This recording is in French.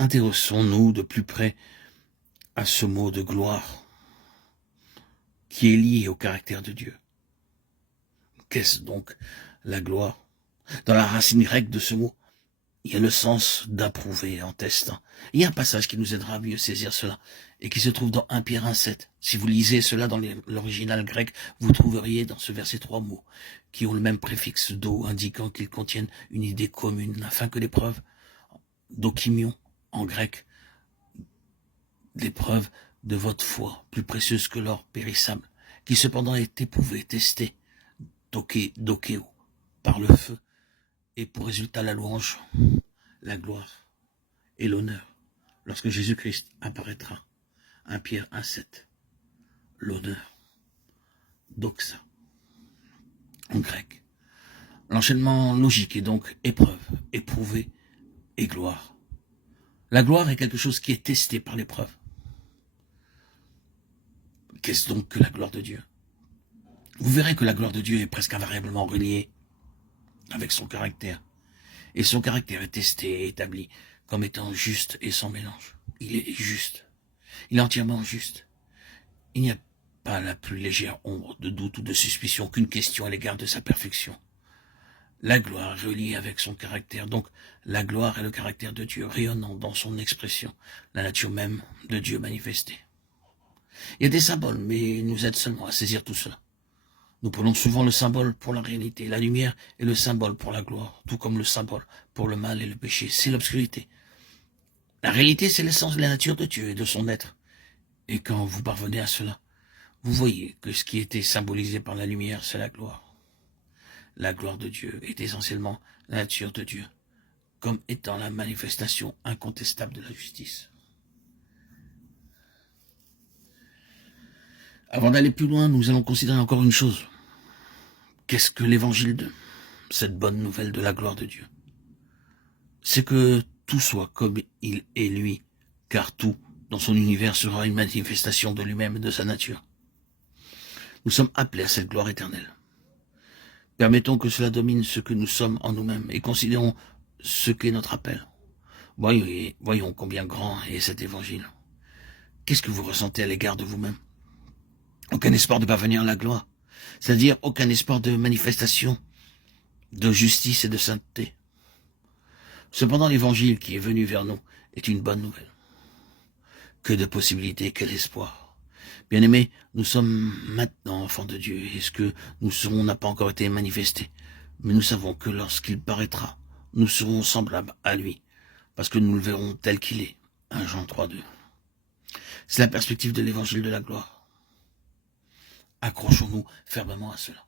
intéressons-nous de plus près à ce mot de gloire qui est lié au caractère de Dieu. Qu'est-ce donc la gloire? Dans la racine grecque de ce mot, il y a le sens d'approuver en testant. Il y a un passage qui nous aidera à mieux saisir cela et qui se trouve dans 1 Pierre 1,7. Si vous lisez cela dans l'original grec, vous trouveriez dans ce verset 3 mots qui ont le même préfixe do, indiquant qu'ils contiennent une idée commune, afin que l'épreuve, dokimion en grec, l'épreuve de votre foi, plus précieuse que l'or périssable, qui cependant est éprouvée, testée, dokeo, par le feu, et pour résultat la louange, la gloire et l'honneur, lorsque Jésus-Christ apparaîtra. 1 Pierre 1,7. L'honneur, doxa, en grec. L'enchaînement logique est donc épreuve, éprouvé et gloire. La gloire est quelque chose qui est testé par l'épreuve. Qu'est-ce donc que la gloire de Dieu? Vous verrez que la gloire de Dieu est presque invariablement reliée avec son caractère. Et son caractère est testé et établi comme étant juste et sans mélange. Il est juste. Il est entièrement juste. Il n'y a pas la plus légère ombre de doute ou de suspicion qu'une question à l'égard de sa perfection. La gloire est reliée avec son caractère. Donc, la gloire est le caractère de Dieu, rayonnant dans son expression, la nature même de Dieu manifestée. Il y a des symboles, mais ils nous aident seulement à saisir tout cela. Nous prenons souvent le symbole pour la réalité. La lumière est le symbole pour la gloire, tout comme le symbole pour le mal et le péché. C'est l'obscurité. La réalité, c'est l'essence de la nature de Dieu et de son être. Et quand vous parvenez à cela, vous voyez que ce qui était symbolisé par la lumière, c'est la gloire. La gloire de Dieu est essentiellement la nature de Dieu, comme étant la manifestation incontestable de la justice. Avant d'aller plus loin, nous allons considérer encore une chose. Qu'est-ce que l'évangile de cette bonne nouvelle de la gloire de Dieu? C'est que tout soit comme il est lui, car tout dans son univers sera une manifestation de lui-même et de sa nature. Nous sommes appelés à cette gloire éternelle. Permettons que cela domine ce que nous sommes en nous-mêmes et considérons ce qu'est notre appel. Voyons combien grand est cet évangile. Qu'est-ce que vous ressentez à l'égard de vous-même? Aucun espoir de parvenir à la gloire, c'est-à-dire aucun espoir de manifestation, de justice et de sainteté. Cependant, l'évangile qui est venu vers nous est une bonne nouvelle. Que de possibilités, quel espoir. Bien-aimés, nous sommes maintenant enfants de Dieu, et ce que nous serons n'a pas encore été manifesté. Mais nous savons que lorsqu'il paraîtra, nous serons semblables à lui, parce que nous le verrons tel qu'il est. 1 Jean 3,2. C'est la perspective de l'évangile de la gloire. Accrochons-nous fermement à cela.